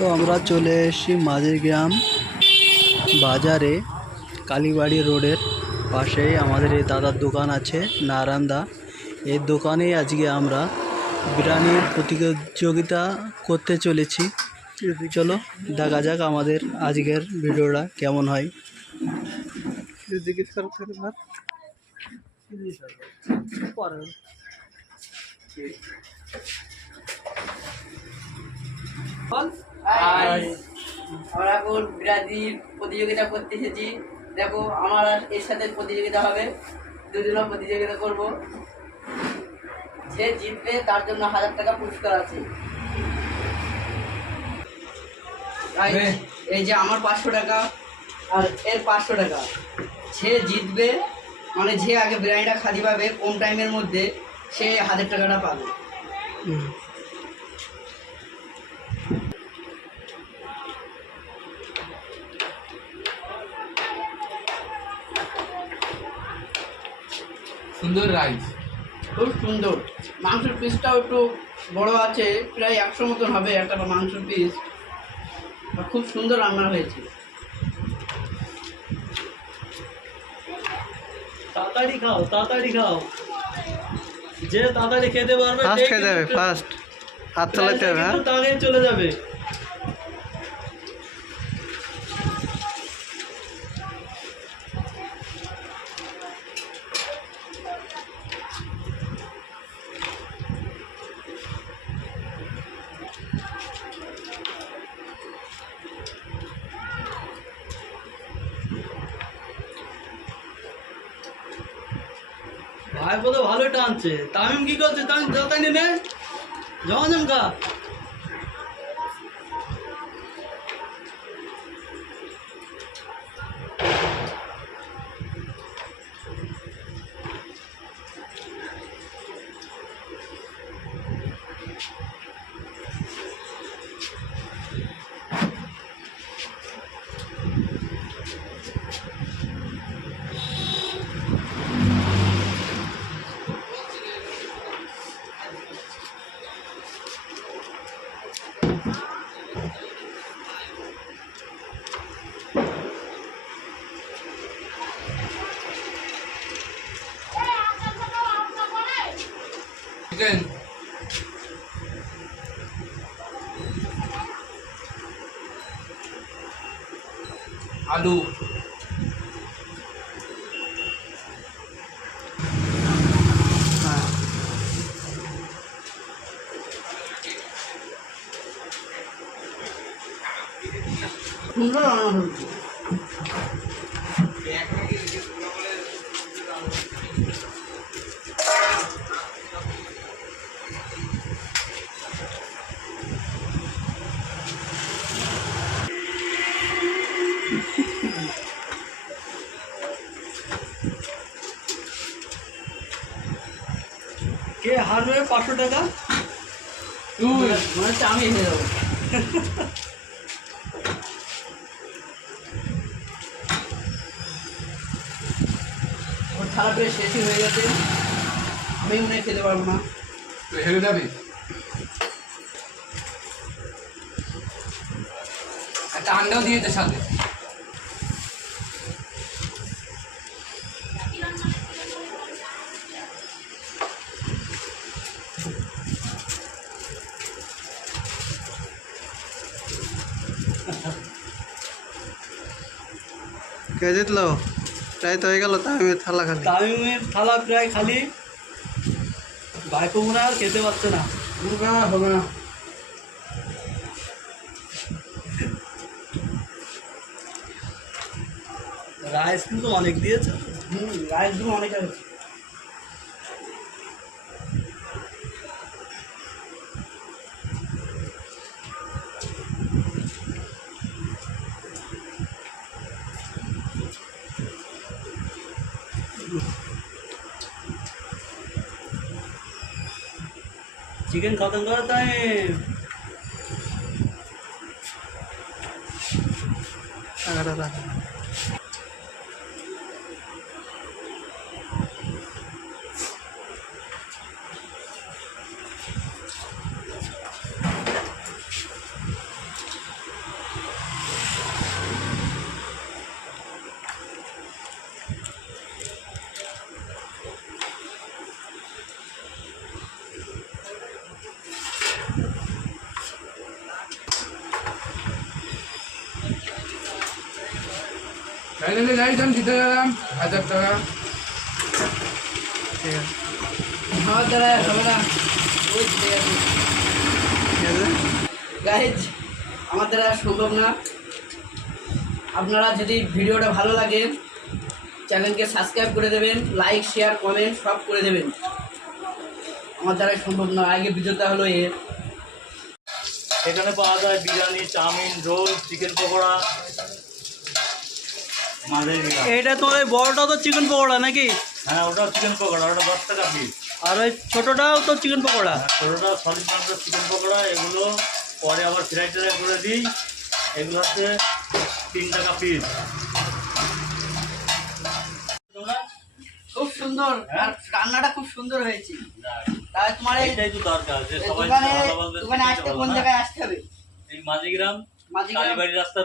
তো আমরা চলে এসেছি মাঝেরগ্রাম বাজারে, কালীবাড়ি রোডের পাশেই আমাদের এই দাদার দোকান আছে নারায়ণদা। এই দোকানেই আজকে আমরা বিরিয়ানির প্রতিযোগিতা করতে চলেছি। চলো দেখা যাক আমাদের আজকের ভিডিওটা কেমন হয়। আমরা এখন বিরিয়ানির প্রতিযোগিতা করতে এসেছি। দেখো আমার এর সাথে প্রতিযোগিতা হবে, দুজনে প্রতিযোগিতা করব। যে জিতবে তার জন্য 1000 টাকা পুরস্কার আছে। এই যে আমার 500 টাকা আর এর 500 টাকা। যে জিতবে মানে যে আগে বিরিয়ানিটা খাদি পাবে কম টাইমের মধ্যে, সে 1000 টাকাটা পাবে। সুন্দর রাইস, খুব সুন্দর। মাংসের পিসটাও একটু বড় আছে, প্রায় 100 মতন হবে একটা মাংসের পিস। খুব সুন্দর রান্না হয়েছে। তাড়াতাড়ি খাও, তাড়াতাড়ি খাও। যে তাড়াতাড়ি খেতে পারবে ফাস্ট খেতে হবে, ফাস্ট হাত চালাতে হবে। হ্যাঁ, তাড়াতাড়ি চলে যাবে। ভাই বলো ভালো টানছে। তামিম কি করছে? তামিম তাড়াতাড়ি নে, জমজম খা। চিকেন, আলু, সুন্দর রান্না হয়েছে। কে হারবে 500 টাকা? মনে হচ্ছে আমি হেরে যাবো। ওর থালা প্রায় শেষই হয়ে গেছে, আমি মনে হয় খেতে পারবো না। তুই হেরে যাবি। একটা আন্ডাও দিয়েছে সাথে। কে জিতলো? প্রায় তো হয়ে গেল, তামিমের থালা খালি। তামিমের থালা প্রায় খালি। ভাইপো মনে হয় আর খেতে পারছে না। হবে না। রাইস কিন্তু অনেক দিয়েছে। রাইসগুলো অনেক আছে। চিকেন খতম করা টাইম। টাকাটা রাখো। ফাইনালি গাইজ আমি জিতে গেলাম 1000 টাকা। ঠিক আছে আমার দ্বারা হবে না। ওই জিতে গেছে। ঠিক আছে গাইজ আমার দ্বারা সম্ভব না। আপনারা যদি ভিডিওটা ভালো লাগে চ্যানেলকে সাবস্ক্রাইব করে দেবেন, লাইক শেয়ার কমেন্ট সব করে দেবেন। আমার দ্বারা সম্ভব না। আগে বিজেতা হলো এ। এখানে পাওয়া যায় biryani, chowmein, roll, chicken pakora, মাঝের গ্রাম। এটা তোমাদের বড়টা তো চিকেন পকোড়া নাকি? হ্যাঁ, ওটাও চিকেন পকোড়া, ওটা 10 টাকা পিস। আর ওই ছোটোটাও তো চিকেন পকোড়া। ছোটোটা সলিড মাংসের চিকেন পকোড়া, এগুলো পরে আবার ফ্রাই ট্রাই করে দিই। এগুলো হচ্ছে 3 টাকা পিস। খুব সুন্দর আর রান্নাটা খুব সুন্দর হয়েছে। তাহলে তোমার এই এটাই তো দরকার, যে সবাই দোকানে ভালো বলবে, দোকানে আসতে কোন জায়গায় আসতে হবে? এই মাঝিগ্রাম মাঝিগ্রাম কালীবাড়ি রাস্তার